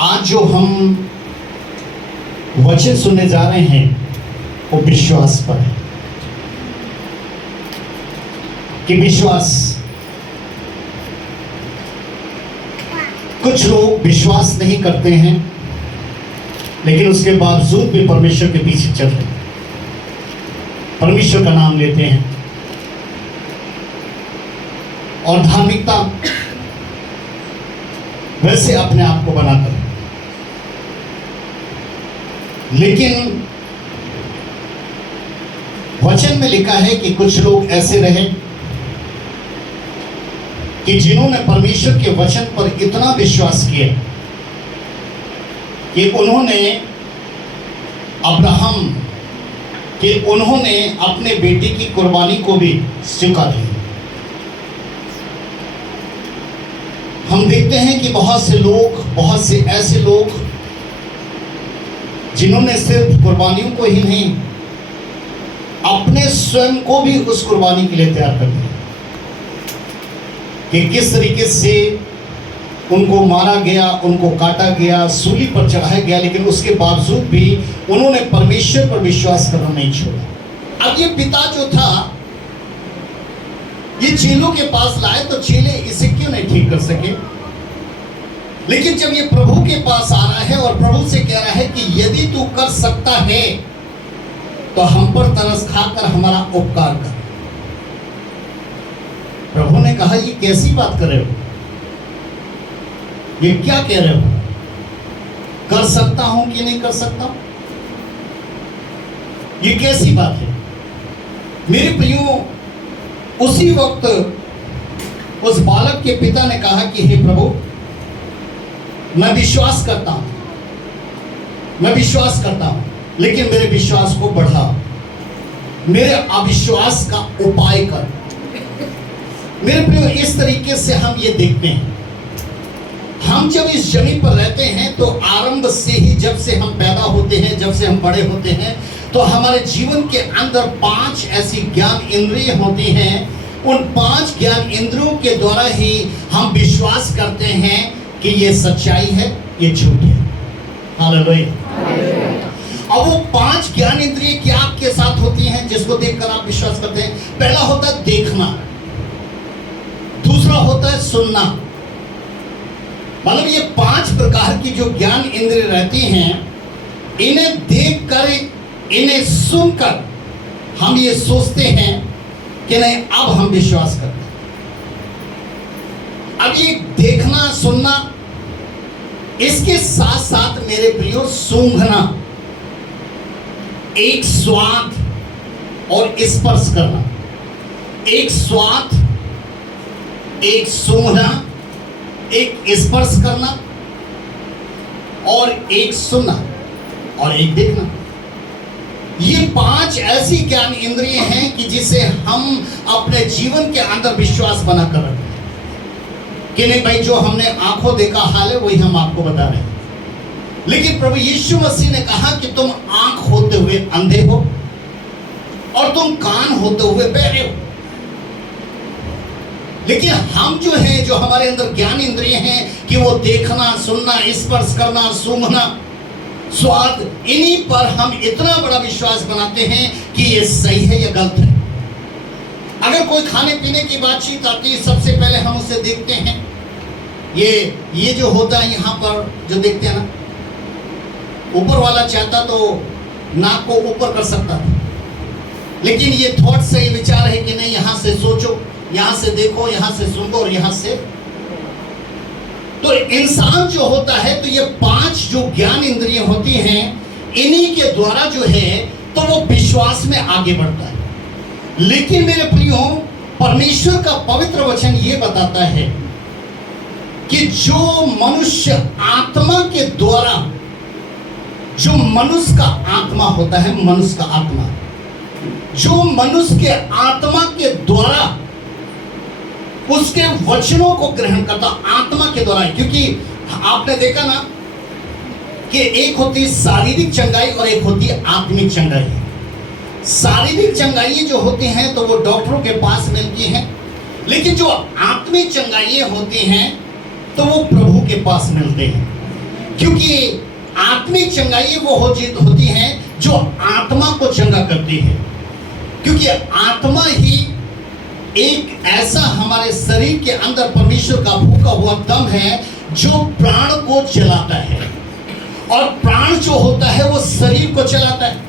आज जो हम वचन सुनने जा रहे हैं वो विश्वास पर है कि विश्वास, कुछ लोग विश्वास नहीं करते हैं लेकिन उसके बावजूद भी परमेश्वर के पीछे चल रहे हैं, परमेश्वर का नाम लेते हैं और धार्मिकता वैसे अपने आप को बनाकर, लेकिन वचन में लिखा है कि कुछ लोग ऐसे रहे कि जिन्होंने परमेश्वर के वचन पर इतना विश्वास किया कि उन्होंने अब्राहम कि उन्होंने अपने बेटे की कुर्बानी को भी स्वीकार किया। हम देखते हैं कि बहुत से ऐसे लोग जिन्होंने सिर्फ कुर्बानियों को ही नहीं, अपने स्वयं को भी उस कुर्बानी के लिए तैयार कर दिया कि किस तरीके से उनको मारा गया, उनको काटा गया, सूली पर चढ़ाया गया, लेकिन उसके बावजूद भी उन्होंने परमेश्वर पर विश्वास करना नहीं छोड़ा। अब ये पिता जो था, ये चेलों के पास लाए तो चेले इसे क्यों नहीं ठीक कर सके, लेकिन जब ये प्रभु के पास आ रहा है और प्रभु से कह रहा है कि यदि तू कर सकता है तो हम पर तरस खाकर हमारा उपकार कर। प्रभु ने कहा ये कैसी बात कर रहे हो, ये क्या कह रहे हो, कर सकता हूं कि नहीं कर सकता, ये कैसी बात है। मेरे प्रियो, उसी वक्त उस बालक के पिता ने कहा कि हे प्रभु, मैं विश्वास करता हूं, लेकिन मेरे विश्वास को बढ़ा, मेरे अविश्वास का उपाय कर। मेरे प्रियो, इस तरीके से हम ये देखते हैं, हम जब इस जमीन पर रहते हैं तो आरंभ से ही, जब से हम पैदा होते हैं, जब से हम बड़े होते हैं, तो हमारे जीवन के अंदर 5 ऐसी ज्ञान इंद्रिय होती हैं। उन 5 ज्ञान इंद्रियों के द्वारा ही हम विश्वास करते हैं कि ये सच्चाई है, ये झूठ है। हालेलुया। अब वो 5 ज्ञान इंद्रिय क्या आपके साथ होती हैं जिसको देखकर आप विश्वास करते हैं? पहला होता है देखना, दूसरा होता है सुनना। मतलब ये 5 प्रकार की जो ज्ञान इंद्रिय रहती हैं, इन्हें देखकर, इन्हें सुनकर हम ये सोचते हैं कि नहीं, अब हम विश्वास करते हैं। अब ये देखना सुनना, इसके साथ साथ मेरे प्रियो सूंघना, एक स्वाद और स्पर्श करना, एक स्वाद, एक सूंघना, एक स्पर्श करना और एक सुनना और एक देखना। ये 5 ऐसी ज्ञान इंद्रिय हैं कि जिसे हम अपने जीवन के अंदर विश्वास बना कर रखते हैं कि नहीं भाई, जो हमने आंखों देखा हाल है वही हम आपको बता रहे हैं। लेकिन प्रभु यीशु मसीह ने कहा कि तुम आंख होते हुए अंधे हो और तुम कान होते हुए बहरे हो। लेकिन हम जो हैं, जो हमारे अंदर ज्ञान इंद्रिय हैं कि वो देखना, सुनना, स्पर्श करना, सूंघना, स्वाद, इन्हीं पर हम इतना बड़ा विश्वास बनाते हैं कि ये सही है या गलत है। अगर कोई खाने पीने की बातचीत आती है, सबसे पहले हम उसे देखते हैं। ये जो होता है यहाँ पर जो देखते हैं ना, ऊपर वाला चाहता तो नाक को ऊपर कर सकता था, लेकिन ये थॉट से विचार है कि नहीं, यहाँ से सोचो, यहाँ से देखो, यहाँ से सुनो और यहाँ से। तो इंसान जो होता है, तो ये 5 जो ज्ञान इंद्रिय होती हैं, इन्हीं के द्वारा जो है तो वो विश्वास में आगे बढ़ता है। लेकिन मेरे प्रियो, परमेश्वर का पवित्र वचन ये बताता है कि जो मनुष्य आत्मा के द्वारा, जो मनुष्य का आत्मा होता है, मनुष्य का आत्मा, जो मनुष्य के आत्मा के द्वारा उसके वचनों को ग्रहण करता, आत्मा के द्वारा। क्योंकि आपने देखा ना कि एक होती है शारीरिक चंगाई और एक होती है आत्मिक चंगाई। शारीरिक चंगाई जो होती हैं तो वो डॉक्टरों के पास मिलती हैं, लेकिन जो आत्मिक चंगाई होती हैं तो वो प्रभु के पास मिलते हैं। क्योंकि आत्मिक चंगाई वो होती है जो आत्मा को चंगा करती है, क्योंकि आत्मा ही एक ऐसा हमारे शरीर के अंदर परमेश्वर का भूखा हुआ दम है जो प्राण को चलाता है, और प्राण जो होता है वो शरीर को चलाता है।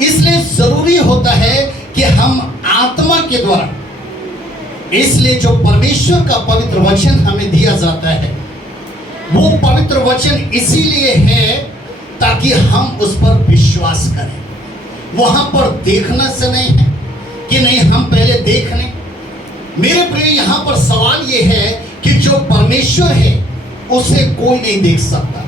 इसलिए जरूरी होता है कि हम आत्मा के द्वारा, इसलिए जो परमेश्वर का पवित्र वचन हमें दिया जाता है वो पवित्र वचन इसीलिए है ताकि हम उस पर विश्वास करें। वहां पर देखना से नहीं है कि नहीं हम पहले देख लें। मेरे प्रिय, यहां पर सवाल यह है कि जो परमेश्वर है उसे कोई नहीं देख सकता।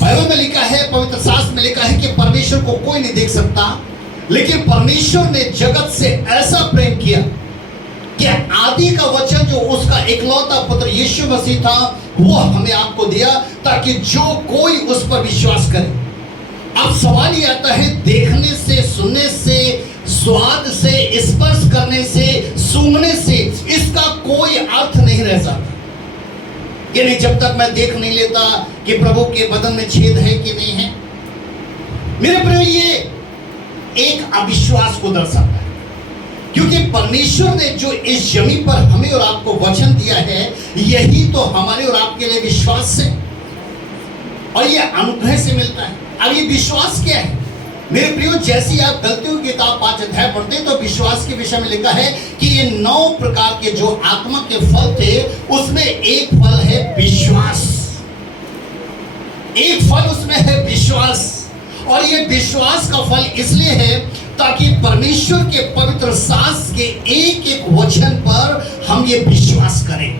बाइबल में लिखा है, पवित्र शास्त्र में लिखा है कि परमेश्वर को कोई नहीं देख सकता, लेकिन परमेश्वर ने जगत से ऐसा प्रेम किया कि आदि का वचन जो उसका इकलौता पुत्र यीशु मसीह था वो हमें आपको दिया ताकि जो कोई उस पर विश्वास करे। अब सवाल ये आता है, देखने से, सुनने से, स्वाद से, स्पर्श करने से, सूंघने से इसका कोई अर्थ नहीं रह जाता। यानी जब तक मैं देख नहीं लेता कि प्रभु के बदन में छेद है कि नहीं है। मेरे प्रिय, ये एक अविश्वास को दर्शाता है, क्योंकि परमेश्वर ने जो इस जमीन पर हमें और आपको वचन दिया है यही तो हमारे और आपके लिए विश्वास से और ये अनुग्रह से मिलता है। अब ये विश्वास क्या है मेरे प्रियो? जैसी आप गलतियों की किताब 5 अध्याय पढ़ते हैं तो विश्वास के विषय में लिखा है कि ये 9 प्रकार के जो आत्मा के फल थे उसमें एक फल है विश्वास। एक फल उसमें है विश्वास, और ये विश्वास का फल इसलिए है ताकि परमेश्वर के पवित्र शास्त्र के एक एक वचन पर हम ये विश्वास करें।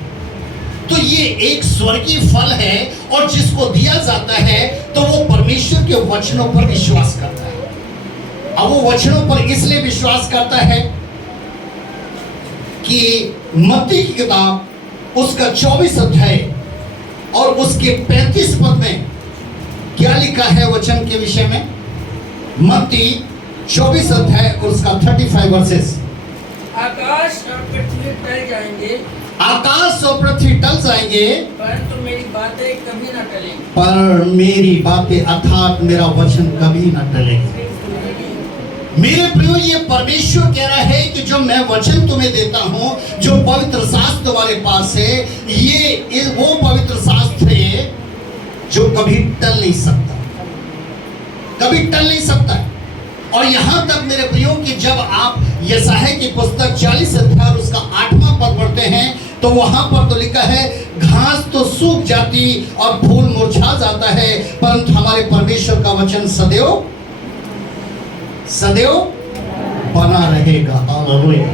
तो ये एक स्वर्गीय फल है, और जिसको दिया जाता है तो वो परमेश्वर के वचनों पर विश्वास करता है। अब वो वचनों पर इसलिए विश्वास करता है कि मत्ती की किताब उसका 24 अध्याय और उसके 35 पद में क्या लिखा है वचन के विषय में? मत्ती 24 अध्याय और उसका 35 वर्सेस। आकाश और पृथ्वी टल जाएंगे, आकाश और पृथ्वी टल जाएंगे, परंतु मेरी बातें कभी न टलेंगी। पर मेरी बातें अर्थात मेरा वचन कभी न टलेगा। मेरे प्रियो, ये परमेश्वर कह रहा है कि जो मैं वचन तुम्हें देता हूं, जो पवित्र शास्त्र तुम्हारे पास है, ये वो पवित्र शास्त्र है जो कभी टल नहीं सकता, कभी टल नहीं सकता है। और यहां तक मेरे प्रियो कि जब आप यशायाह की पुस्तक 40 अध्याय उसका 8वां पद पढ़ते हैं तो वहां पर तो लिखा है, घास तो सूख जाती और फूल मुरझा जाता है, परंतु हमारे परमेश्वर का वचन सदैव सदैव बना रहेगा। हालेलुया,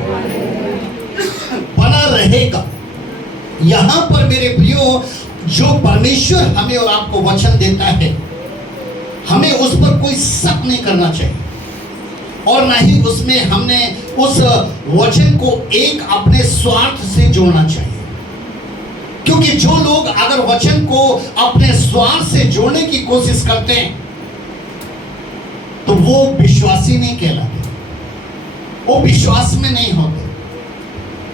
बना रहेगा। यहां पर मेरे प्रियो, जो परमेश्वर हमें और आपको वचन देता है, हमें उस पर कोई शक नहीं करना चाहिए, और ना ही उसमें हमने उस वचन को एक अपने स्वार्थ से जोड़ना चाहिए। क्योंकि जो लोग अगर वचन को अपने स्वार्थ से जोड़ने की कोशिश करते हैं तो वो विश्वासी नहीं कहलाते, वो विश्वास में नहीं होते।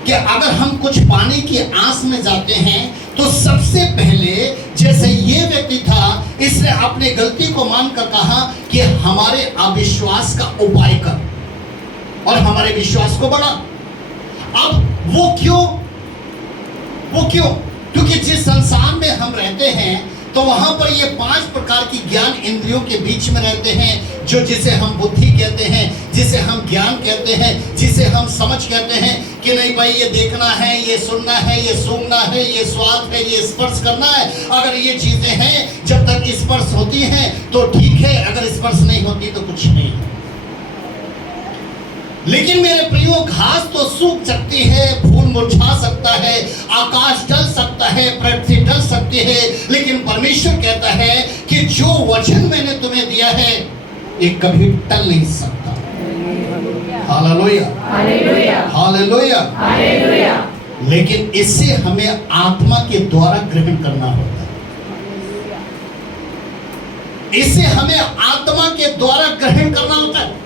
कि अगर हम कुछ पाने की आस में जाते हैं तो सबसे पहले जैसे ये व्यक्ति था, इसने अपने गलती को मानकर कहा कि हमारे अविश्वास का उपाय कर और हमारे विश्वास को बढ़ा। अब वो क्यों? क्योंकि जिस संसार में हम रहते हैं तो वहां पर ये 5 प्रकार की ज्ञान इंद्रियों के बीच में रहते हैं, जो जिसे हम बुद्धि कहते हैं, जिसे हम ज्ञान कहते हैं, जिसे हम समझ कहते हैं कि नहीं भाई ये देखना है, ये सुनना है, ये सूंघना है, ये स्वाद है, ये स्पर्श करना है। अगर ये चीजें हैं, जब तक स्पर्श होती हैं तो ठीक है, अगर स्पर्श नहीं होती तो कुछ नहीं है। लेकिन मेरे प्रियो, घास तो सूख सकती है, फूल मुरझा सकता है, आकाश टल सकता है, पृथ्वी टल सकती है, लेकिन परमेश्वर कहता है कि जो वचन मैंने तुम्हें दिया है ये कभी टल नहीं सकता। Hallelujah, hallelujah, hallelujah, hallelujah. लेकिन इससे हमें आत्मा के द्वारा ग्रहण करना होता है। इसे हमें आत्मा के द्वारा ग्रहण करना होता है।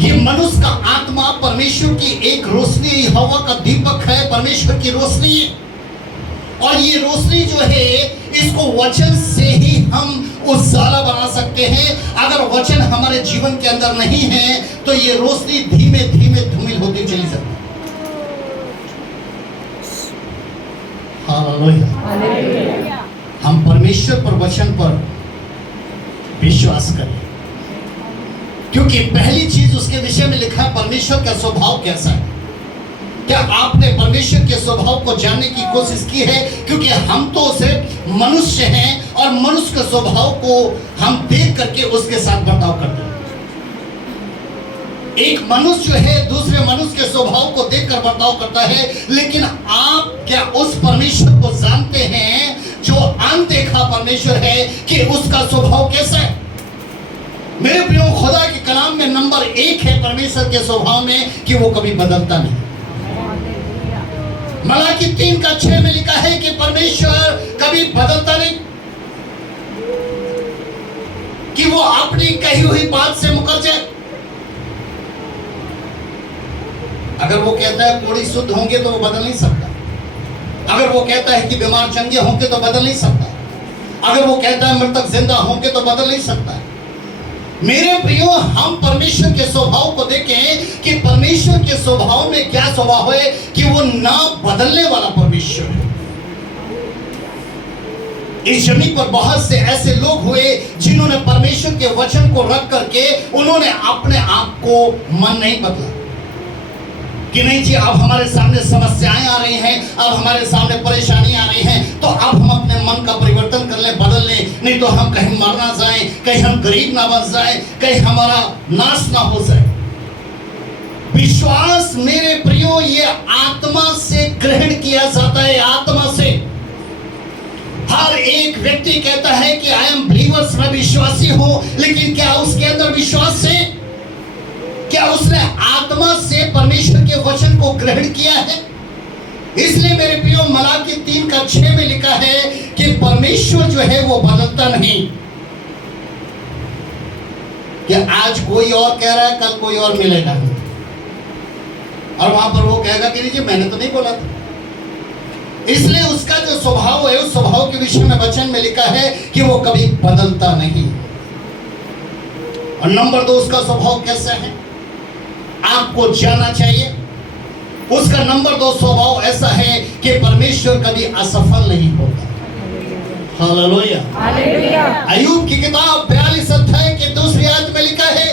ये मनुष्य का आत्मा परमेश्वर की एक रोशनी, हवा का दीपक है, परमेश्वर की रोशनी है। और ये रोशनी जो है इसको वचन से ही हम उजाला बना सकते हैं। अगर वचन हमारे जीवन के अंदर नहीं है तो ये रोशनी धीमे धीमे धूमिल होती चली जाती है। हालेलुया। हम परमेश्वर पर वचन पर विश्वास करें, क्योंकि पहली चीज उसके विषय में लिखा है परमेश्वर का स्वभाव कैसा है। क्या आपने परमेश्वर के स्वभाव को जानने की कोशिश की है? क्योंकि हम तो सिर्फ मनुष्य हैं और मनुष्य के स्वभाव को हम देख करके उसके साथ बर्ताव करते हैं। एक मनुष्य जो है दूसरे मनुष्य के स्वभाव को देखकर बर्ताव करता है, लेकिन आप क्या उस परमेश्वर को जानते हैं जो अनदेखा परमेश्वर है कि उसका स्वभाव कैसा है? मेरे प्रियो, खुदा के कलाम में नंबर 1 है परमेश्वर के स्वभाव में कि वो कभी बदलता नहीं। मलाकी 3:6 में लिखा है कि परमेश्वर कभी बदलता नहीं, कि वो अपनी कही हुई बात से मुकर जाए। अगर वो कहता है कोढ़ी शुद्ध होंगे तो वो बदल नहीं सकता। अगर वो कहता है कि बीमार चंगे होंगे तो बदल नहीं सकता। अगर वो कहता है मृतक जिंदा होंगे तो बदल नहीं सकता। मेरे प्रियो, हम परमेश्वर के स्वभाव को देखें कि परमेश्वर के स्वभाव में क्या स्वभाव है कि वो ना बदलने वाला परमेश्वर है। इस जमीन पर बहुत से ऐसे लोग हुए जिन्होंने परमेश्वर के वचन को रख करके उन्होंने अपने आप को मन नहीं बदला कि नहीं जी, अब हमारे सामने समस्याएं आ रही हैं, अब हमारे सामने परेशानी आ रही हैं, तो अब हम अपने मन का परिवर्तन कर लें, बदल लें, नहीं तो हम कहीं मर ना जाएं, कहीं हम गरीब ना बन जाएं, कहीं हमारा नाश ना हो जाए। विश्वास मेरे प्रियो ये आत्मा से ग्रहण किया जाता है, आत्मा से। हर एक व्यक्ति कहता है कि आई एम बिलीवर्स, मैं विश्वासी हूं, लेकिन क्या उसके अंदर विश्वास है? क्या उसने आत्मा से परमेश्वर के वचन को ग्रहण किया है? इसलिए मेरे प्रियो, मलाकी 3:6 में लिखा है कि परमेश्वर जो है वो बदलता नहीं। कि आज कोई और कह रहा है, कल कोई और मिलेगा और वहां पर वो कहेगा कि नहीं जी, मैंने तो नहीं बोला था। इसलिए उसका जो स्वभाव है, उस स्वभाव के विषय में वचन में लिखा है कि वो कभी बदलता नहीं। और नंबर 2, उसका स्वभाव कैसा है आपको जानना चाहिए। उसका नंबर 2 स्वभाव ऐसा है कि परमेश्वर कभी असफल नहीं होता। Hallelujah, hallelujah. अय्यूब की किताब 42 अध्याय के दूसरी आयत में लिखा है,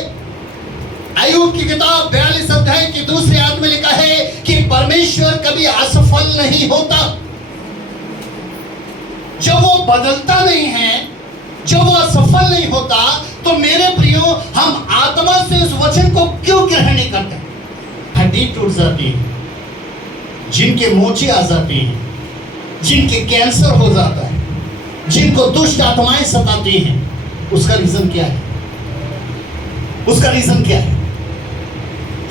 अय्यूब की किताब 42 अध्याय की दूसरी आयत में लिखा है कि परमेश्वर कभी असफल नहीं होता। जब वो बदलता नहीं है, जब वो असफल नहीं होता, तो मेरे प्रियो, हम आत्मा से उस वचन को क्यों ग्रहण नहीं करते? हड्डी टूट जाती है, जिनके मोचे आ जाती हैं, जिनके कैंसर हो जाता है, जिनको दुष्ट आत्माएं सताती हैं, उसका रीजन क्या है? उसका रीजन क्या है?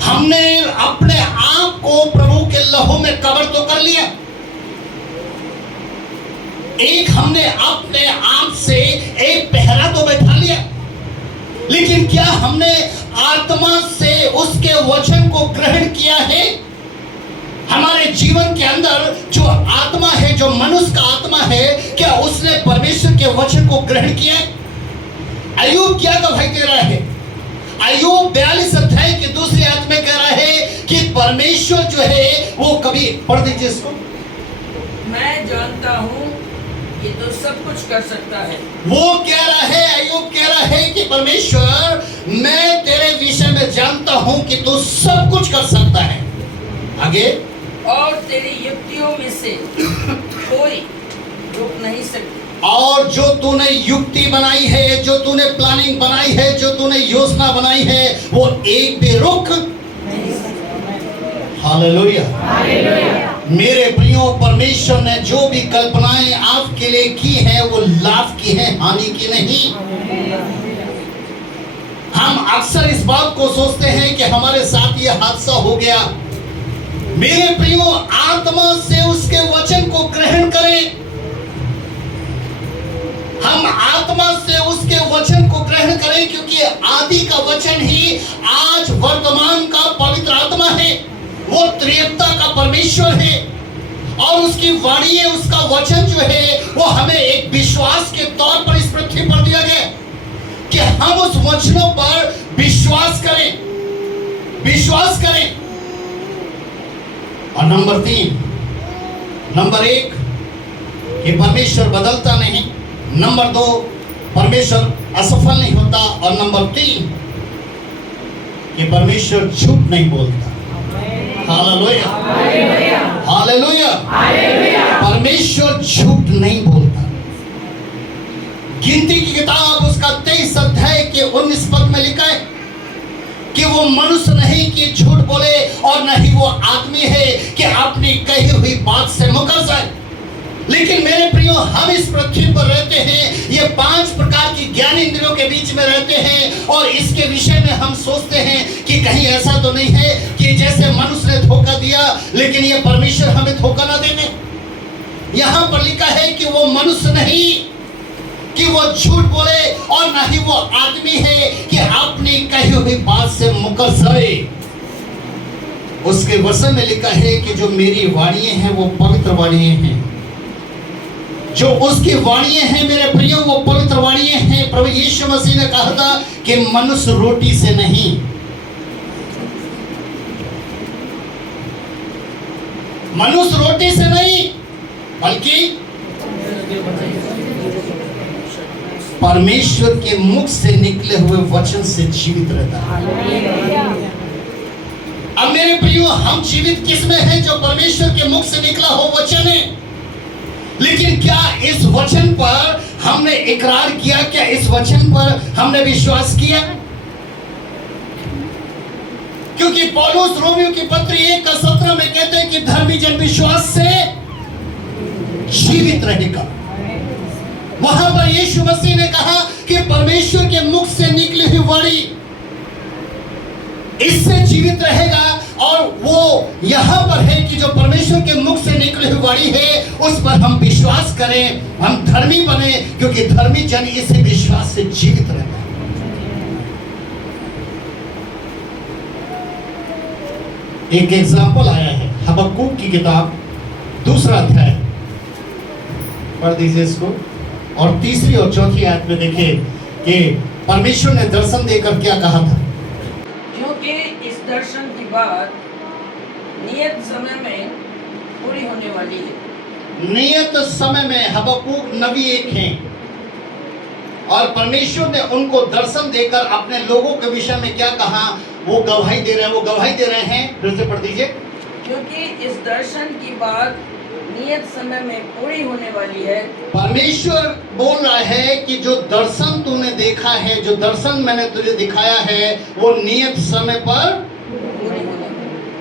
हमने अपने आप को प्रभु के लहू में कवर तो कर लिया। एक हमने अपने आप से एक पहरा तो बैठा लिया, लेकिन क्या हमने आत्मा से उसके वचन को ग्रहण किया है? हमारे जीवन के अंदर जो आत्मा है, जो मनुष्य का आत्मा है, क्या उसने परमेश्वर के वचन को ग्रहण किया है? अय्यूब क्या गवाही दे रहा है? अय्यूब 42 अध्याय की दूसरी आयत में कह रहा है कि परमेश्वर जो है वो कभी, पढ़ दीजिए इसको। मैं जानता हूँ ये तो सब कुछ कर सकता है। वो कह रहा है, अय्यूब कह रहा है कि परमेश्वर, मैं तेरे विषय में जानता हूं कि तू सब कुछ कर सकता है। आगे, और तेरी युक्तियों में से कोई रुक नहीं सकती। और जो तूने युक्ति बनाई है, जो तूने प्लानिंग बनाई है, जो तूने योजना बनाई है, वो एक भी रुक नहीं सकता। Hallelujah, hallelujah. मेरे प्रियो, परमेश्वर ने जो भी कल्पनाएं आपके लिए की है वो लाभ की है, हानि की नहीं। हम अक्सर इस बात को सोचते हैं कि हमारे साथ ये हादसा हो गया। मेरे प्रियो, आत्मा से उसके वचन को ग्रहण करें। हम आत्मा से उसके वचन को ग्रहण करें, क्योंकि आदि का वचन ही आज वर्तमान का पवित्र आत्मा है। वो त्रिएकता का परमेश्वर है और उसकी वाणी है, उसका वचन जो है वो हमें एक विश्वास वचनों पर विश्वास करें, विश्वास करें। और नंबर 3, नंबर 1 कि परमेश्वर बदलता नहीं, नंबर 2 परमेश्वर असफल नहीं होता, और नंबर 3 कि परमेश्वर झूठ नहीं बोलता। हालेलुया, हालेलुया, परमेश्वर झूठ नहीं बोलता। गिनती की किताब उसका 23 अध्याय के 19 पद में लिखा है कि वो मनुष्य नहीं कि झूठ बोले, और न ही वो आदमी है कि अपनी कही हुई बात से मुकर जाए। लेकिन मेरे प्रियो, हम इस पृथ्वी पर रहते हैं, ये 5 प्रकार की ज्ञान इंद्रियों के बीच में रहते हैं, और इसके विषय में हम सोचते हैं कि कहीं ऐसा तो नहीं है कि जैसे मनुष्य ने धोखा दिया, लेकिन ये परमेश्वर हमें धोखा ना देने। यहां पर लिखा है कि वो मनुष्य नहीं कि वो झूठ बोले, और ना ही वो आदमी है कि अपनी कही हुई बात से मुकर जाए। उसके वचन में लिखा है कि जो मेरी वाणियां हैं वो पवित्र वाणियां हैं, जो उसकी वाणियां हैं मेरे प्रियो वो पवित्र वाणियां हैं। प्रभु यीशु मसीह ने कहा था कि मनुष्य रोटी से नहीं, मनुष्य रोटी से नहीं, बल्कि परमेश्वर के मुख से निकले हुए वचन से जीवित रहता है। अब मेरे प्रियो, हम जीवित किस में हैं? जो परमेश्वर के मुख से निकला हो वचन है। लेकिन क्या इस वचन पर हमने इकरार किया? क्या इस वचन पर हमने विश्वास किया? क्योंकि पौलुस रोमियो की पत्री 1:17 में कहते हैं कि धर्मी जन विश्वास से जीवित रहेगा। वहां पर यीशु मसीह ने कहा कि परमेश्वर के मुख से निकली हुई वाणी इससे जीवित रहेगा, और वो यहां पर है कि जो परमेश्वर के मुख से निकली हुई वाणी है उस पर हम विश्वास करें, हम धर्मी बने, क्योंकि धर्मी जन इसे विश्वास से जीवित रहता है। एक एग्जाम्पल आया है हबक्कूक की किताब 2 अध्याय, पढ़ दीजिए इसको, और 3 और 4 आयत में देखिए कि परमेश्वर ने दर्शन देकर क्या कहा था। क्योंकि इस दर्शन की बात नियत समय में पूरी होने वाली है। नियत समय में हबक्कूक नबी एक हैं, और परमेश्वर ने उनको दर्शन देकर अपने लोगों के विषय में क्या कहा, वो गवाही दे रहे हैं, वो गवाही दे रहे हैं। फिर से पढ़ दीजिए। क्योंकि इस दर्शन की बात नियत समय में पूरी होने वाली है। परमेश्वर बोल रहा है कि जो दर्शन तूने देखा है, जो दर्शन मैंने तुझे दिखाया है, वो नियत समय पर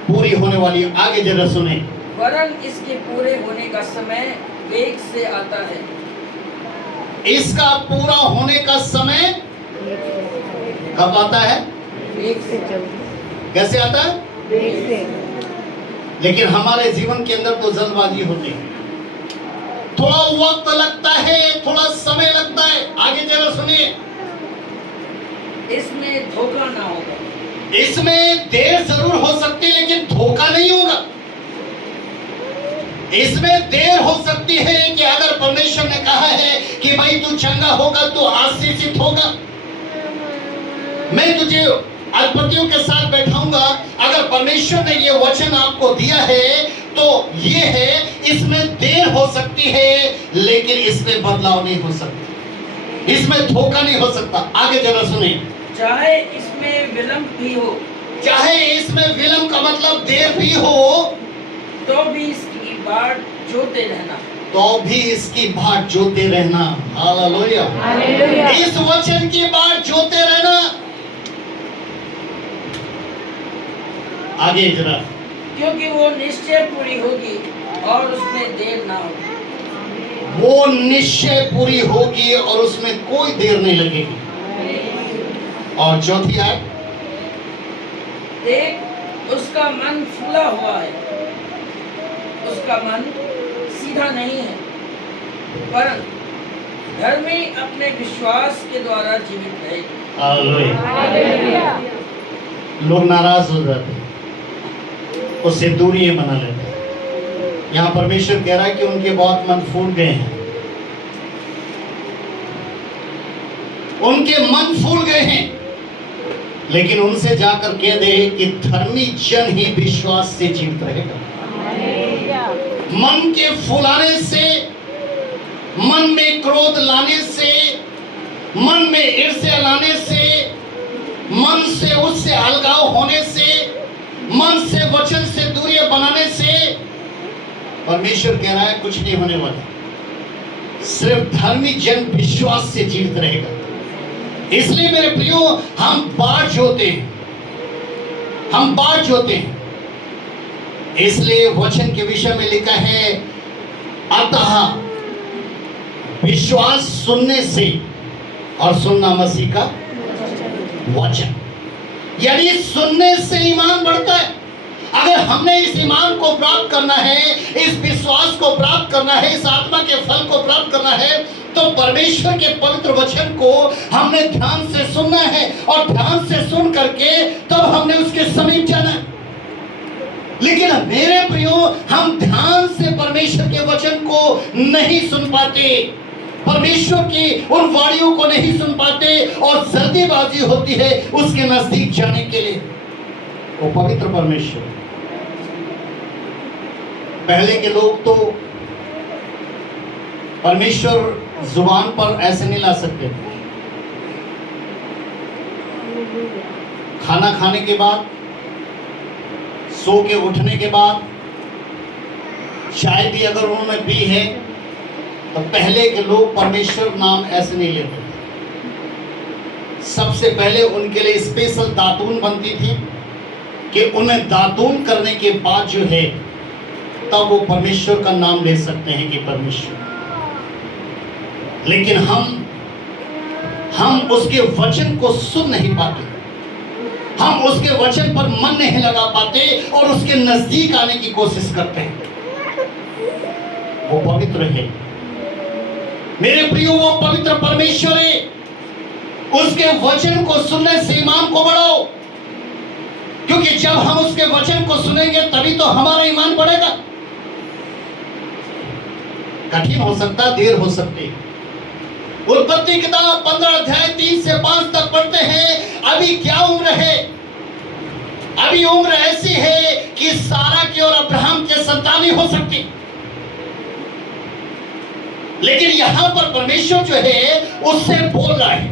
पूरी होने वाली है। आगे जरा सुने। वरन इसके पूरे होने का समय वेग से आता है। इसका पूरा होने का समय कब आता है? वेग से कैसे आता है? वेग से। लेकिन हमारे जीवन के अंदर तो जल्दबाजी होती है, थोड़ा वक्त लगता है, थोड़ा समय लगता है। आगे जरा सुनिए। इसमें धोखा ना होगा। इसमें देर जरूर हो सकती है, लेकिन धोखा नहीं होगा। इसमें देर हो सकती है कि अगर परमेश्वर ने कहा है कि भाई तू चंगा होगा, तू आशीषित होगा, मैं तुझे अधिपतियों के साथ बैठाऊंगा, अगर परमेश्वर ने ये वचन आपको दिया है तो ये है, इसमें देर हो सकती है, लेकिन इसमें बदलाव नहीं हो सकता, इसमें धोखा नहीं हो सकता। आगे जरा सुने। चाहे इसमें विलंब भी हो, चाहे इसमें विलंब का मतलब देर भी हो, तो भी इसकी बाट जोते रहना, तो भी इसकी बाट जोते रहना। Hallelujah, hallelujah. इस वचन की बाट जोते रहना। आगे जरा। क्योंकि वो निश्चय पूरी होगी और उसमें देर ना होगी। वो निश्चय पूरी होगी और उसमें कोई देर नहीं लगेगी। और 4 आयत। देख, उसका मन फूला हुआ है, उसका मन सीधा नहीं है, परंतु धर्मी अपने विश्वास के द्वारा जीवित रहेगी। हालेलुया। लोग नाराज हो जाते हैं, उससे दूरी बना लेते हैं। यहाँ परमेश्वर कह रहा है कि उनके बहुत मन फूल गए हैं, उनके मन फूल गए हैं। लेकिन उनसे जाकर कह दे कि धर्मी जन ही विश्वास से जीवित रहेगा। मन के फुलाने से, मन में क्रोध लाने से, मन में ईर्ष्या लाने से, मन से उससे अलगाव होने से, मन से वचन से दूरियां बनाने से परमेश्वर कह रहा है कुछ नहीं होने वाला। सिर्फ धर्मी जन विश्वास से जीवित रहेगा। इसलिए मेरे प्रियो, हम बाढ़ जोते हैं, हम बाढ़ जोते हैं। इसलिए वचन के विषय में लिखा है, अतः विश्वास सुनने से, और सुनना मसीह का वचन, यानी सुनने से ईमान बढ़ता है। अगर हमने इस ईमान को प्राप्त करना है, इस विश्वास को प्राप्त करना है, इस आत्मा के फल को प्राप्त करना है, तो परमेश्वर के पवित्र वचन को हमने ध्यान से सुनना है, और ध्यान से सुन करके तब हमने उसके समीप जाना है। लेकिन मेरे प्रियो, हम ध्यान से परमेश्वर के वचन को नहीं सुन पाते, परमेश्वर की उन वाणियों को नहीं सुन पाते, और जल्दीबाजी होती है उसके नजदीक जाने के लिए। वो पवित्र परमेश्वर, पहले के लोग तो परमेश्वर जुबान पर ऐसे नहीं ला सकते थे। खाना खाने के बाद, सो के उठने के बाद, चाय भी अगर उन्होंने पी है, तो पहले के लोग परमेश्वर नाम ऐसे नहीं लेते थे। सबसे पहले उनके लिए स्पेशल दातून बनती थी कि उन्हें दातून करने के बाद जो है, तब वो परमेश्वर का नाम ले सकते हैं कि परमेश्वर। लेकिन हम उसके वचन को सुन नहीं पाते, हम उसके वचन पर मन नहीं लगा पाते, और उसके नजदीक आने की कोशिश करते हैं। वो पवित्र है मेरे प्रियो, वो पवित्र परमेश्वर है। उसके वचन को सुनने से ईमान को बढ़ाओ, क्योंकि जब हम उसके वचन को सुनेंगे तभी तो हमारा ईमान बढ़ेगा। कठिन हो सकता, देर हो सकती। उत्पत्ति किताब 15 अध्याय 3 से 5 तक पढ़ते हैं। अभी क्या उम्र है? अभी उम्र ऐसी है कि सारा की और अब्राहम के संतान ही हो सकती। लेकिन यहां पर परमेश्वर जो है उससे बोल रहा है।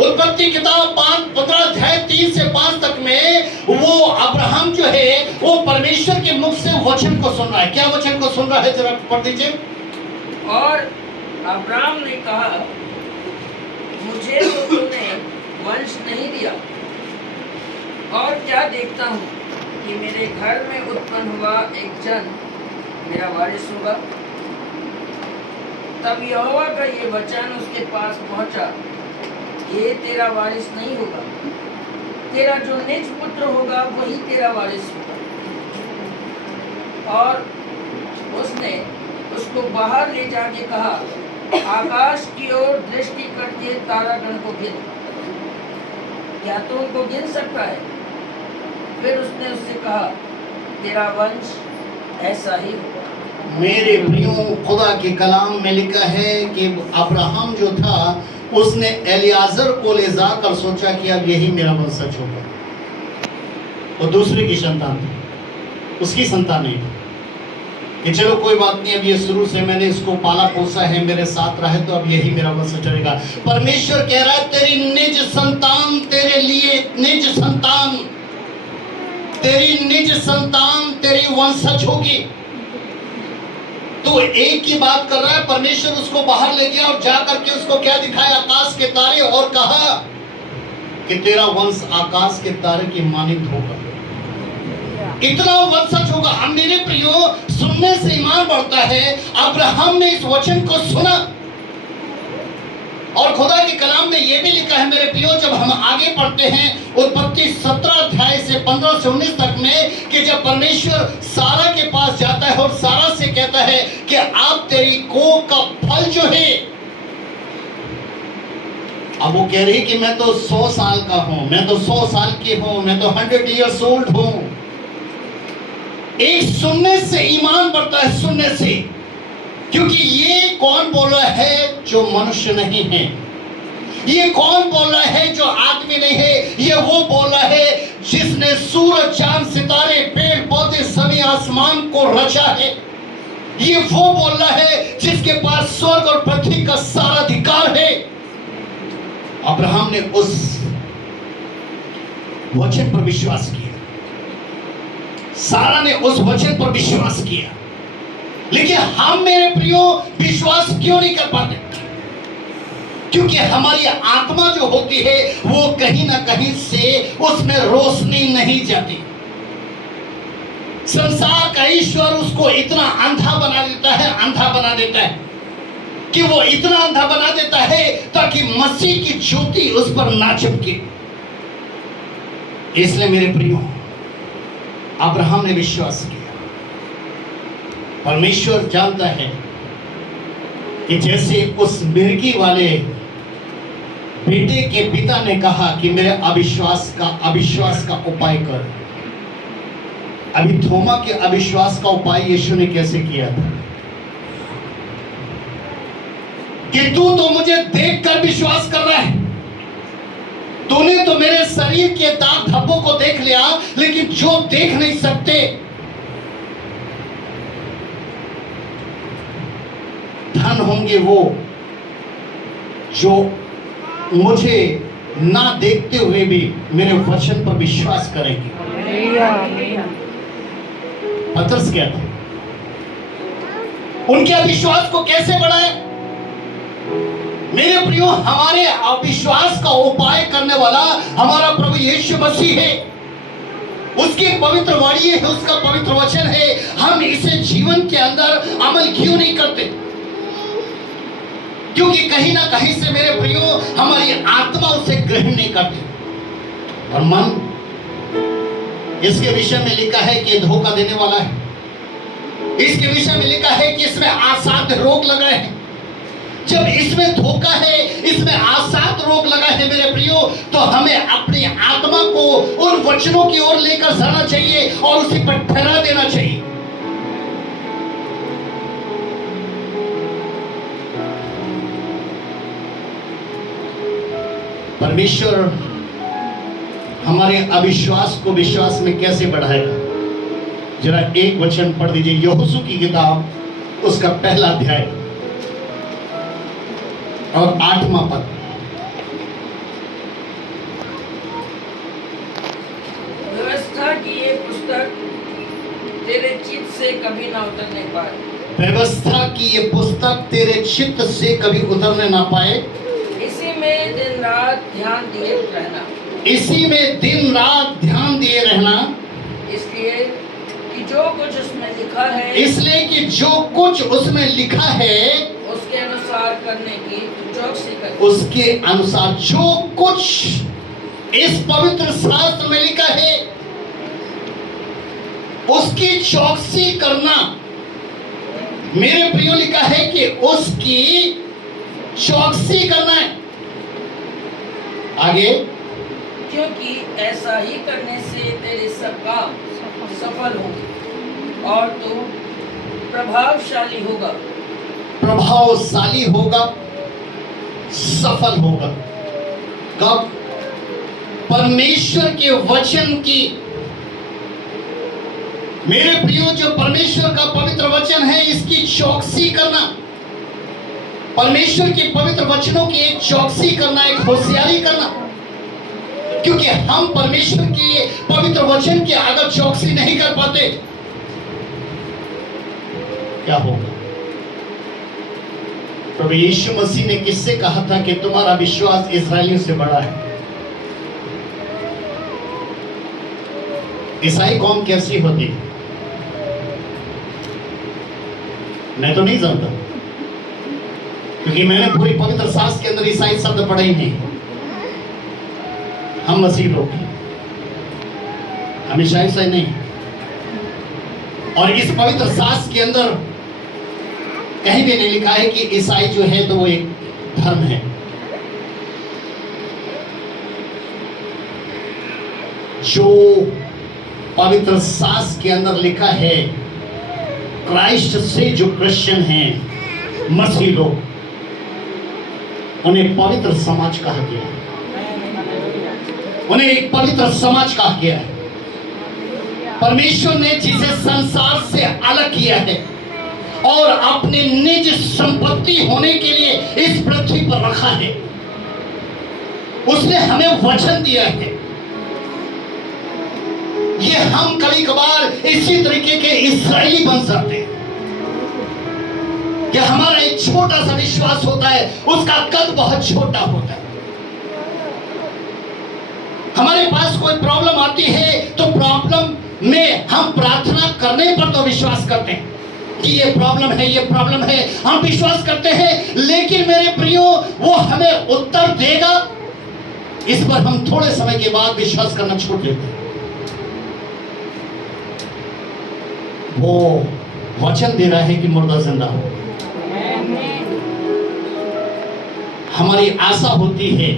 उत्पत्ति किताब 15 अध्याय 3 से 5 तक में वो अब्राहम जो है वो परमेश्वर के मुख से वचन को सुन रहा है। क्या वचन को सुन रहा है, जरा पढ़ दीजिए। और अब्राहम ने कहा, मुझे तो तूने वंश नहीं दिया, और क्या देखता हूँ कि मेरे घर में उत्पन्न हुआ एक जन मेरा वारिस होगा। तब यहोवा का ये वचन उसके पास पहुंचा, ये तेरा वारिस नहीं होगा, तेरा जो निज पुत्र होगा वही तेरा वारिस होगा। और उसने उसको बाहर ले जाके कहा, आकाश की ओर दृष्टि करके तारागण को गिन, क्या तू उनको गिन सकता है? फिर उसने उससे कहा, तेरा वंश ऐसा ही होगा। मेरे प्रियो, खुदा के कलाम में लिखा है कि अब्राहम जो था उसने एलियाजर को ले जाकर सोचा कि अब यही मेरा वंशज होगा। तो दूसरे की संतान थी, उसकी संतान नहीं थी कि चलो कोई बात नहीं, अब ये शुरू से मैंने इसको पाला पोसा है, मेरे साथ रहा है, तो अब यही मेरा वंशज रहेगा। परमेश्वर कह रहा है, तेरी निज संतान, तेरे लिए निज संतान, तेरी निज संतान तेरी वंशज होगी। तो एक ही बात कर रहा है। परमेश्वर उसको बाहर ले गया और जाकर के उसको क्या दिखाया? आकाश के तारे, और कहा कि तेरा वंश आकाश के तारे की मानित होगा, इतना वंशज होगा। अब मेरे प्रियो, सुनने से ईमान बढ़ता है। अब्राहम ने इस वचन को सुना, और खुदा के कलाम में यह भी लिखा है मेरे प्रियो, जब हम आगे पढ़ते हैं उत्पत्ति 17 अध्याय से 15 से 19 तक में, कि जब परमेश्वर सारा के पास जाता है और सारा से कहता है कि आप तेरी कोख का फल जो है, अब वो कह रही कि मैं तो 100 साल का हूं, मैं तो 100 साल की हूं, मैं तो 100 years old हूं। एक सुनने से ईमान बढ़ता है, सुनने से, क्योंकि ये कौन बोल रहा है? जो मनुष्य नहीं है, ये कौन बोल रहा है जो आदमी नहीं है? ये वो बोल रहा है जिसने सूरज, चांद, सितारे, पेड़ पौधे, सभी आसमान को रचा है। ये वो बोल रहा है जिसके पास स्वर्ग और पृथ्वी का सारा अधिकार है। अब्राहम ने उस वचन पर विश्वास किया, सारा ने उस वचन पर विश्वास किया। लेकिन हम, मेरे प्रियो, विश्वास क्यों नहीं कर पाते? क्योंकि हमारी आत्मा जो होती है वो कहीं ना कहीं से उसमें रोशनी नहीं जाती। संसार का ईश्वर उसको इतना अंधा बना देता है कि वो इतना अंधा बना देता है ताकि मसीह की ज्योति उस पर ना चिपके। इसलिए मेरे प्रियो, अब्राहम ने विश्वास किया। परमेश्वर जानता है कि जैसे उस मिर्गी वाले बेटे के पिता ने कहा कि मेरे अविश्वास का उपाय कर, अभी थोमा के अविश्वास का उपाय यीशु ने कैसे किया था कि तू तो मुझे देखकर विश्वास कर रहा है, तूने तो मेरे शरीर के दाग धब्बों को देख लिया, लेकिन जो देख नहीं सकते, धन होंगे वो जो मुझे ना देखते हुए भी मेरे वचन पर विश्वास करेंगे। पतरस क्या था? उनके अविश्वास को कैसे बढ़ाए? मेरे प्रियो, हमारे अविश्वास का उपाय करने वाला हमारा प्रभु यीशु मसीह है। उसकी पवित्र वाणी है, उसका पवित्र वचन है। हम इसे जीवन के अंदर अमल क्यों नहीं करते? क्योंकि कहीं ना कहीं से मेरे प्रियो हमारी आत्मा उसे ग्रहण नहीं करती। और मन, इसके विषय में लिखा है कि धोखा देने वाला है। इसके विषय में लिखा है कि इसमें असाध्य रोग लगा है। जब इसमें धोखा है, इसमें असाध्य रोग लगा है मेरे प्रियो, तो हमें अपनी आत्मा को उन वचनों की ओर लेकर जाना चाहिए और उसी पर ठहरा देना चाहिए। परमेश्वर हमारे अविश्वास को विश्वास में कैसे बढ़ाएगा? जरा एक वचन पढ़ दीजिए, यहोशू की किताब, उसका पहला अध्याय और 8वां पद। व्यवस्था की ये पुस्तक तेरे चित्त से कभी ना उतरने पाए। व्यवस्था की ये पुस्तक तेरे चित्त से कभी उतरने ना पाए। इसी में दिन रात ध्यान दिए रहना। इसी में दिन रात ध्यान दिए रहना। इसलिए कि जो कुछ उसमें लिखा है, इसलिए कि जो कुछ उसमें लिखा है उसके अनुसार करने की चौकसी कर। उसके अनुसार जो कुछ इस पवित्र शास्त्र में लिखा है उसकी चौकसी करना। मेरे प्रियो, लिखा है कि उसकी चौकसी करना है। आगे, क्योंकि ऐसा ही करने से तेरे सब काम सफल होंगे और तू प्रभावशाली होगा। प्रभावशाली होगा, सफल होगा। कब? परमेश्वर के वचन की, मेरे प्रियो, जो परमेश्वर का पवित्र वचन है, इसकी चौकसी करना। परमेश्वर के पवित्र वचनों की एक चौकसी करना, एक होशियारी करना। क्योंकि हम परमेश्वर के पवित्र वचन की अगर चौकसी नहीं कर पाते, क्या होगा? प्रभु यीशु मसीह ने किससे कहा था कि तुम्हारा विश्वास इस्राएलियों से बड़ा है? ईसाई कौम कैसी होती? मैं तो नहीं जानता, क्योंकि मैंने पूरी पवित्र शास्त्र के अंदर ईसाई शब्द पढ़े ही नहीं। हम मसीह लोग हैं, हम ईसाई नहीं। और इस पवित्र शास्त्र के अंदर कहीं भी नहीं लिखा है कि ईसाई जो है तो वो एक धर्म है। जो पवित्र शास्त्र के अंदर लिखा है, क्राइस्ट से जो क्रिश्चियन हैं, मसीह लोग, उन्हें पवित्र समाज कहा गया है, उन्हें एक पवित्र समाज कहा गया है। परमेश्वर ने जिसे संसार से अलग किया है और अपने निज संपत्ति होने के लिए इस पृथ्वी पर रखा है, उसने हमें वचन दिया है। ये हम कभी कभार इसी तरीके के इस्राएली बन सकते हैं कि हमारा एक छोटा सा विश्वास होता है, उसका कद बहुत छोटा होता है। हमारे पास कोई प्रॉब्लम आती है तो प्रॉब्लम में हम प्रार्थना करने पर तो विश्वास करते हैं कि ये प्रॉब्लम है, ये प्रॉब्लम है, हम विश्वास करते हैं। लेकिन मेरे प्रियो, वो हमें उत्तर देगा, इस पर हम थोड़े समय के बाद विश्वास करना छोड़ देते हैं। वो वचन दे रहा है कि मुर्दा जिंदा हो। हमारी आशा होती है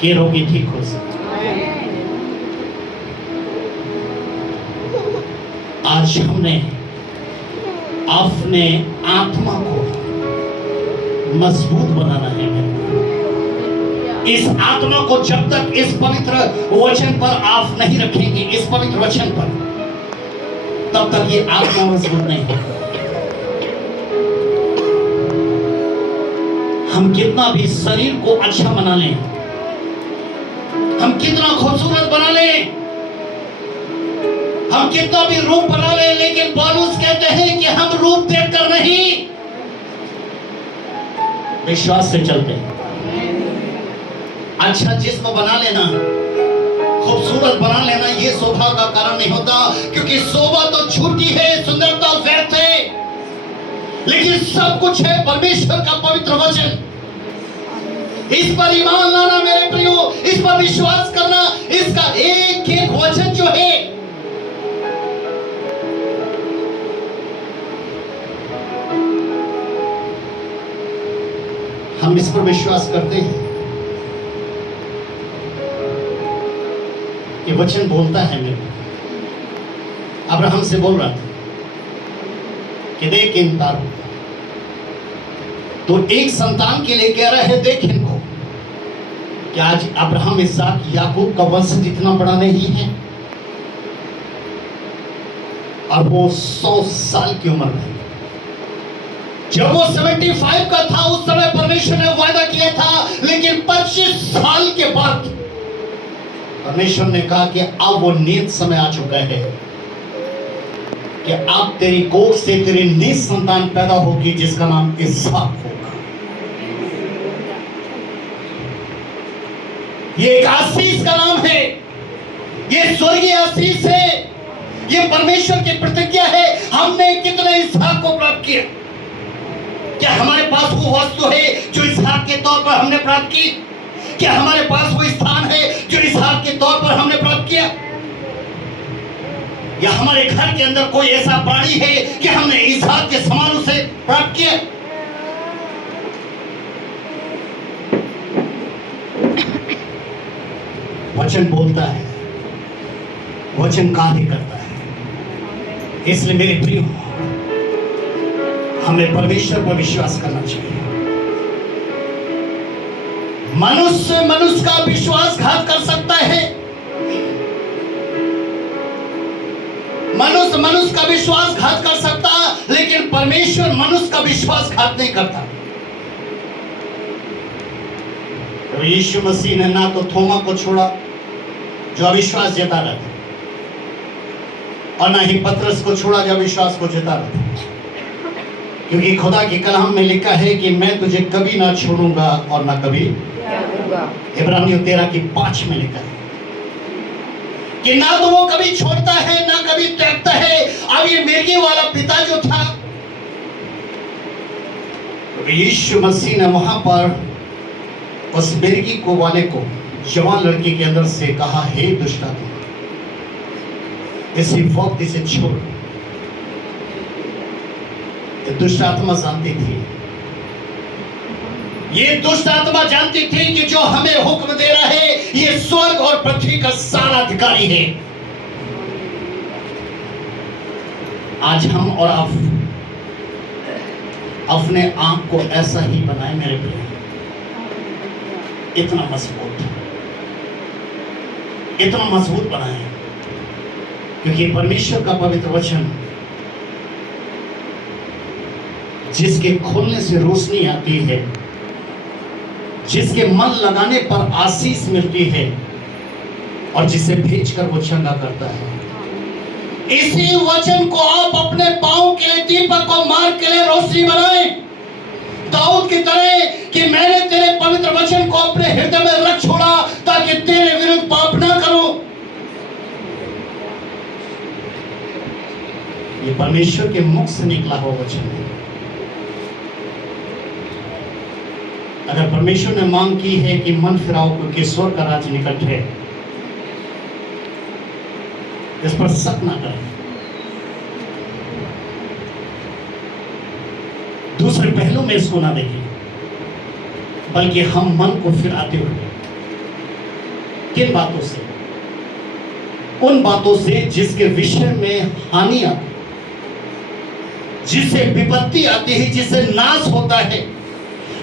कि रोगी ठीक हो सके। आज हमने अपने आत्मा को मजबूत बनाना है। इस आत्मा को जब तक इस पवित्र वचन पर आप नहीं रखेंगे, इस पवित्र वचन पर, तब तक ये आत्मा मजबूत नहीं है। हम कितना भी शरीर को अच्छा बना लें, हम कितना खूबसूरत बना लें, हम कितना भी रूप बना लें, लेकिन पौलुस कहते हैं कि हम रूप देखकर नहीं, विश्वास से चलते हैं। अच्छा जिस्म बना लेना, खूबसूरत बना लेना, ये शोभा का कारण नहीं होता, क्योंकि शोभा तो झूठी है, सुंदरता व्यर्थ है, लेकिन सब कुछ है परमेश्वर का पवित्र वचन। इस पर ईमान लाना मेरे प्रियो, इस पर विश्वास करना, इसका एक एक वचन जो है हम इस पर विश्वास करते हैं। ये वचन बोलता है मेरे को, अब्राहम से बोल रहा था कि देख इन तारों, तो एक संतान के लिए कह रहा है देख इनको। कि आज अब्राहम, इसहाक, याकूब का वंश इतना बड़ा नहीं है, और वो 100 साल की उम्र में, जब वो 75 का था, उस समय परमेश्वर ने वादा किया था, लेकिन 25 साल के बाद परमेश्वर ने कहा कि अब वो नियत समय आ चुका है कि अब तेरी कोख से तेरी निज संतान पैदा होगी, जिसका नाम इसहाक होगा। ये एक आशीष का नाम है, ये स्वर्गीय आशीष है, ये परमेश्वर की प्रतिज्ञा है। हमने कितने इसहाक को प्राप्त किया? क्या हमारे पास वो वस्तु है जो इसहाक के तौर पर हमने प्राप्त की? क्या हमारे पास वो स्थान है जो इसहाक के तौर पर हमने प्राप्त किया? या हमारे घर के अंदर कोई ऐसा प्राणी है कि हमने इसहाक के समान उसे प्राप्त किया? वचन बोलता है, वचन कार्य करता है। इसलिए मेरे प्रियो, हमें परमेश्वर पर विश्वास करना चाहिए। मनुष्य का विश्वासघात कर सकता है, मनुष्य का विश्वासघात कर सकता, लेकिन परमेश्वर मनुष्य का विश्वासघात नहीं करता। तो यीशु मसीह ने ना तो थोमा को छोड़ा जो अविश्वास जता रहा था, और ना ही पतरस को छोड़ा जो विश्वास को जता रहा था, क्योंकि खुदा के कलाम में लिखा है कि मैं तुझे कभी ना छोड़ूंगा और ना कभी त्यागूंगा। इब्रानियों 13:5 में लिखा है कि ना तो वो कभी छोड़ता है ना कभी त्यागता है। अब ये मिर्गी वाला पिता जो था, तो यीशु मसीह ने वहां पर उस मिर्गी को वाले को, जवान लड़की के अंदर से कहा, हे दुष्ट आत्मा, इसी वक्त इसे छोड़। दुष्ट आत्मा जानती थी, ये दुष्ट आत्मा जानती थी कि जो हमें हुक्म दे रहा है ये स्वर्ग और पृथ्वी का सारा अधिकारी है। आज हम और आप अपने आप को ऐसा ही बनाए मेरे प्रिय। इतना मजबूत बना है, क्योंकि परमेश्वर का पवित्र वचन जिसके खोलने से रोशनी आती है, जिसके मन लगाने पर आशीष मिलती है और जिसे भेजकर वो चंगा करता है। इसी वचन को आप अपने पांव के लिए, दीपक को मार्ग के लिए रोशनी बनाएं, दाऊद की तरह कि मैंने तेरे पवित्र वचन को अपने हृदय में रख छोड़ा ताकि तेरे विरुद्ध पाप ना करूं। ये परमेश्वर के मुख से निकला हुआ वचन है। अगर परमेश्वर ने मांग की है कि मन फिराओ क्योंकि ईश्वर का राज्य निकट है, इस पर शक ना करें। दूसरे पहलू में इसको ना देखें, बल्कि हम मन को फिराते हुए किन बातों से? उन बातों से जिसके विषय में हानि आती, जिससे विपत्ति आती है, जिससे नाश होता है।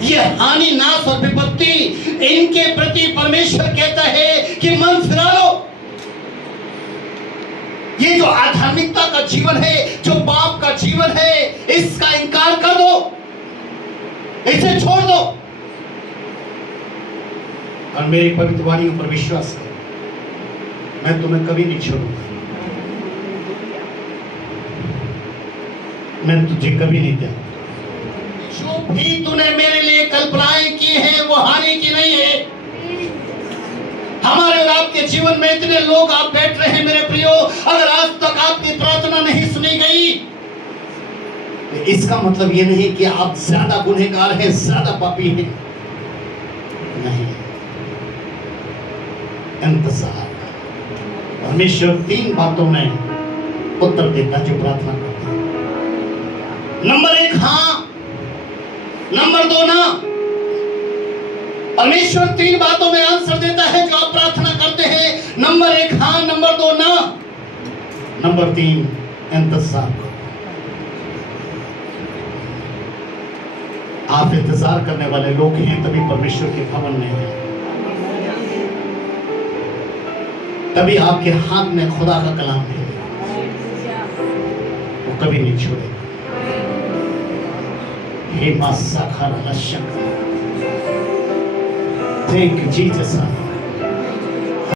ये हानि, नाश और विपत्ति, इनके प्रति परमेश्वर कहता है कि मन फिरा लो। ये जो आध्यात्मिकता का जीवन है, जो पाप का जीवन है, इसका इनकार कर दो, इसे छोड़ दो और मेरी पवित्र वाणियों पर विश्वास करो। मैं तुम्हें कभी नहीं छोड़ूंगा, मैं तुझे कभी नहीं दूंगा। जो भी तूने मेरे लिए कल्पनाएं की है वो हानि की नहीं है। हमारे और आपके जीवन में इतने लोग आप बैठ रहे हैं मेरे प्रियो, अगर आज तक आपकी प्रार्थना नहीं सुनी गई, तो इसका मतलब ये नहीं कि आप ज्यादा गुनहगार हैं, ज्यादा पापी हैं। नहीं, इंतजार। परमेश्वर 3 बातों में उत्तर देता है जो प्रार्थना करते हैं। नंबर 1 हाँ, नंबर 2 ना। परमेश्वर 3 बातों में आंसर देता है जो आप प्रार्थना करते हैं। नंबर 1 हाँ, नंबर 2 ना, नंबर 3 इंतजार। आप इंतजार करने वाले लोग हैं, तभी परमेश्वर के भवन में हैं, तभी आपके हाथ में खुदा का कलाम है, वो कभी नहीं छोड़ेगा। हे मासा खाना लशक, थैंक यू जीसस।